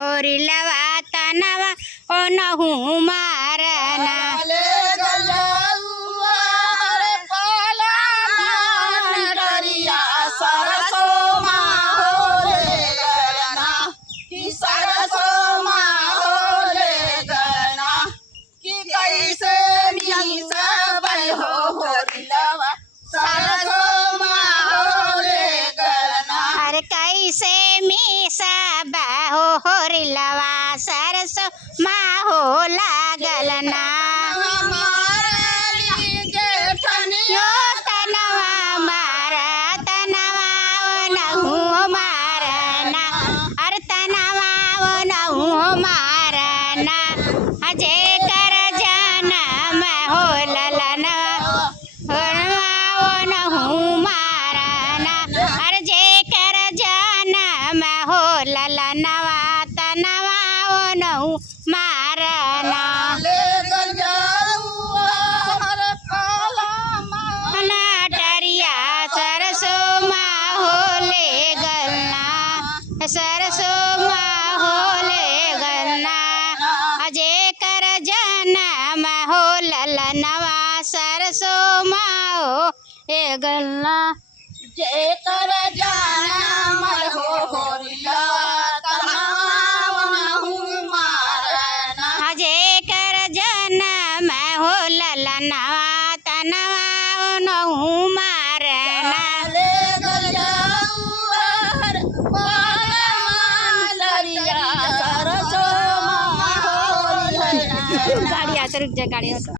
होरी लवा तनवा ओ नहू मारना अरे कैसे मीसा बाहो होरी लवा सरसो माहो लागल ना यो तनवा मारा तनवा ओ नहू मारना अरे तनवा ओ नहू मारना अजे कर जाना मैं हो ललना ओ नहू मारना अरे जे कर जाना मैं हो ललनवा तनवा ओ नहू मारना टरिया सरसो माहो ले गलना सरसो माहो ले गलना अजे कर जाना माहो ललनवा सरसो माहो ले गलना जेकर जाना मर हो होरिला मारना अजे कर जाना मैं हो ललनवा तनवा ओ नहू मारना ले गल जाऊर लरिया सरसो माहोरी है गाड़ी आता रुक जा गाड़ी आता